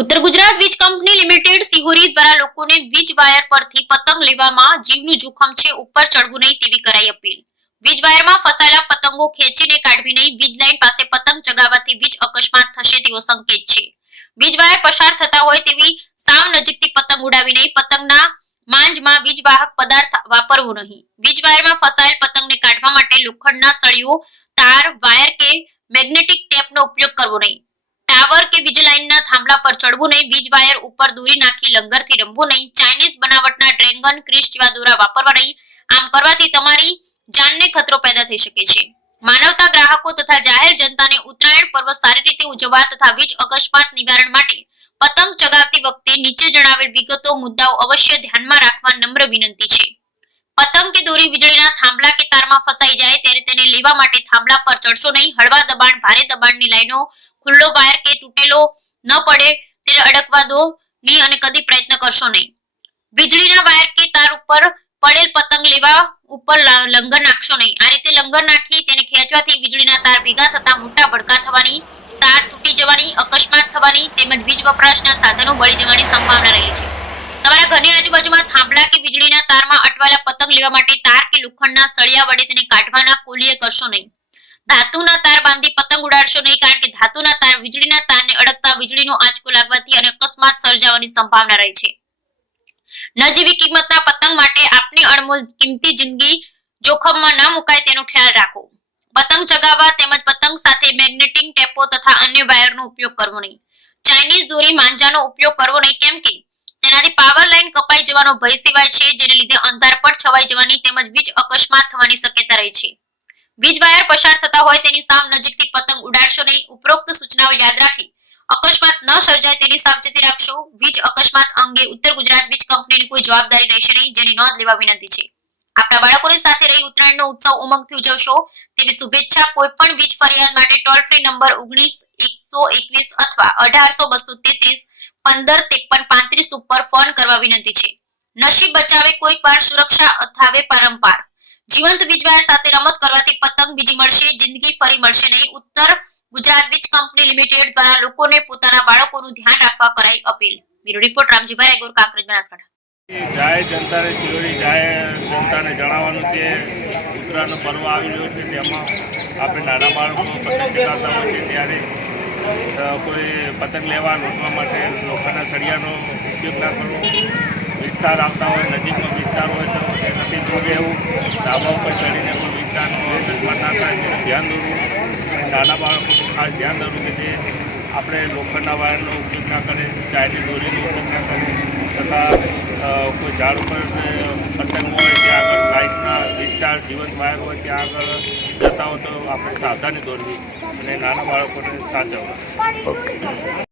ઉત્તર ગુજરાત વીજ company limited Sihori દ્વારા લોકોને વીજ વાયર પરથી પતંગ લેવામાં જીવનું જોખમ છે, ઉપર ચડવું નહીં તેવી કરાઈ અપીલ। વીજ વાયરમાં ફસાયેલા પતંગો ખેંચીને કાઢવી નહીં, વીજ લાઈન પાસે પતંગ ચગાવવાથી વીજ અકસ્માત થશે તેવો સંકેત છે। વીજ વાયર પસાર થતા હોય તેવી સાવ નજીકથી પતંગ ઉડાવી નહીં, પતંગના માંજમાં વીજ વાહક પદાર્થ વાપરવો નહીં। વીજ વાયરમાં ફસાયેલ પતંગને કાઢવા માટે લોખંડના સળિયો, તાર, વાયર કે મેગ્નેટિક ટેપનો ઉપયોગ કરવો નહીં। टावर के वीज लाइन ना थांबला पर चढ़वू नहीं, वीज वायर ऊपर दूरी नाखी लंगर थी रमवू नहीं, चाइनीज बनावटना ड्रेगन क्रीस जेवा दोरा वापरवा नहीं। आम करवाथी तमारी जानने खतरो पैदा थई शके छे। मानवता ग्राहकों तथा जाहेर जनताने उत्तरायण पर्व सारी रीते उजववा तथा वीज अकस्मात निवारण माटे पतंग चगावती वखते नीचे जणावेल विगतो मुद्दाओ अवश्य ध्याનમાં રાખવા નમ્ર વિનંતી છે। पतंग के दोरी वीजळीना थांबला के तार में फसाई जाए त्यारे तेने लेवा माटे थांबला पर चढ़शो नहीं। हळवा दबाण भारे दबाणनी लाइनो, खुल्लो वायर के तूटेलो न पड़े तेने अडकवा दो नहीं अने कदी प्रयत्न करशो नहीं। वीजळीना वायर के तार ऊपर पड़ेल पतंग लेवा ऊपर लंगर नाखशो नहीं। आ रीते लंगर नाखी तेने खेंचवाथी वीजळीना तार भेगा थता मोटा भड़का थवानी, तार तूटी जवानी, अकस्मात थवानी तेमज वीज वपराशना साधनो बळी जवानी संभावना रहेली छे। તમારા ઘરની આજુબાજુમાં થાંભલા કે વીજળીના તારમાં અટવાયેલા પતંગ લેવા માટે તાર કે લોખંડના સળિયા વડે તેને કાઢવાના કોલીએ કરશો નહીં। ધાતુના તાર બાંધી પતંગ ઉડાડશો નહીં, કારણ કે ધાતુના તાર વીજળીના તારને અડકતા વીજળીનો આંચકો લાગવાથી અને અકસ્માત સર્જાવાની સંભાવના રહે છે। નજીવી કિંમતના પતંગ માટે આપની અણમોલ કિંમતી જિંદગી જોખમમાં ન મુકાય તેનો ખ્યાલ રાખો। પતંગ ચગાવવા તેમજ પતંગ સાથે મેગ્નેટિક ટેપો તથા અન્ય વાયરનો ઉપયોગ કરવો નહીં। ચાઇનીઝ દોરી માંજાનો ઉપયોગ કરવો નહીં, કેમ કે તેનાથી પાવર લાઈન કપાઈ જવાનો ભય સેવાય છે, જેને લીધે અંધારપટ છવાઈ જવાની તેમજ વીજ અકસ્માત થવાની શક્યતા રહે છે। વીજ વાયર પસાર થતા હોય તેની સાવ નજીકથી પતંગ ઉડાડશો નહીં। ઉપરોક્ત સૂચનાઓ યાદ રાખી અકસ્માત ન સર્જાય તેની સાવચેતી રાખશો। વીજ અકસ્માત અંગે ઉત્તર ગુજરાત વીજ કંપનીની કોઈ જવાબદારી રહેશે નહીં, જેની નોંધ લેવા વિનંતી છે। આપણા બાળકોની સાથે રહી ઉત્તરાયણનો ઉત્સવ ઉમંગથી ઉજવશો તેવી શુભેચ્છા। કોઈ પણ વીજ ફરિયાદ માટે ટોલ ફ્રી નંબર 19 121 અથવા 1800 233 15 53 ઉપર ફોન કરવા વિનંતી છે। નસીબ બચાવે કોઈક વાર સુરક્ષા અથાવે પરંપાર। જીવંત વીજ વાયર સાથે રમત કરવાથી પતંગ બીજી મળશે, જિંદગી ફરી મળશે નહીં। ઉત્તર ગુજરાત વીજ કંપની લિમિટેડ દ્વારા લોકોને પોતાના બાળકોનું ધ્યાન રાખવા કરાઈ અપીલ। બ્યુરો રિપોર્ટ રામજીભાઈ ગોર, કાંકરેજ, બનાસકાંઠા। જાહેર જનતાને સિહોરી જાહેર જનતાને જણાવવાનું કે ઉત્તરાયણનો પર્વ આવી રહ્યો છે, તેમાં આપણે નાના બાળકો પતંગ ચગાવતા હોય છે ત્યારે કોઈ પતંગ લેવા લૂંટવા માટે લોખંડના સળિયાનો ઉપયોગ ના કરવો। વિસ્તાર આવતા હોય, નજીકમાં વિસ્તાર હોય તો એ નથી દૂર રહેવું। ધાબા ઉપર ચડીને કોઈ વિસ્તારનો અકસ્માત ના થાય તેનું ધ્યાન દોરવું। નાના બાળકોનું ખાસ ધ્યાન દોરવું કે જે આપણે લોખંડના વાયરનો ઉપયોગ ના કરે, ચાઇનીઝ દોરીનો ઉપયોગ ના કરે તથા કોઈ ઝાડ ઉપર પતંગ હોય ત્યાં આગળ લાઇટના વિસ્તાર જીવંત વાયર હોય ત્યાં આગળ જતા હોય તો આપણે સાવધાની દોરવી અને નાના બાળકોને સાચવવા।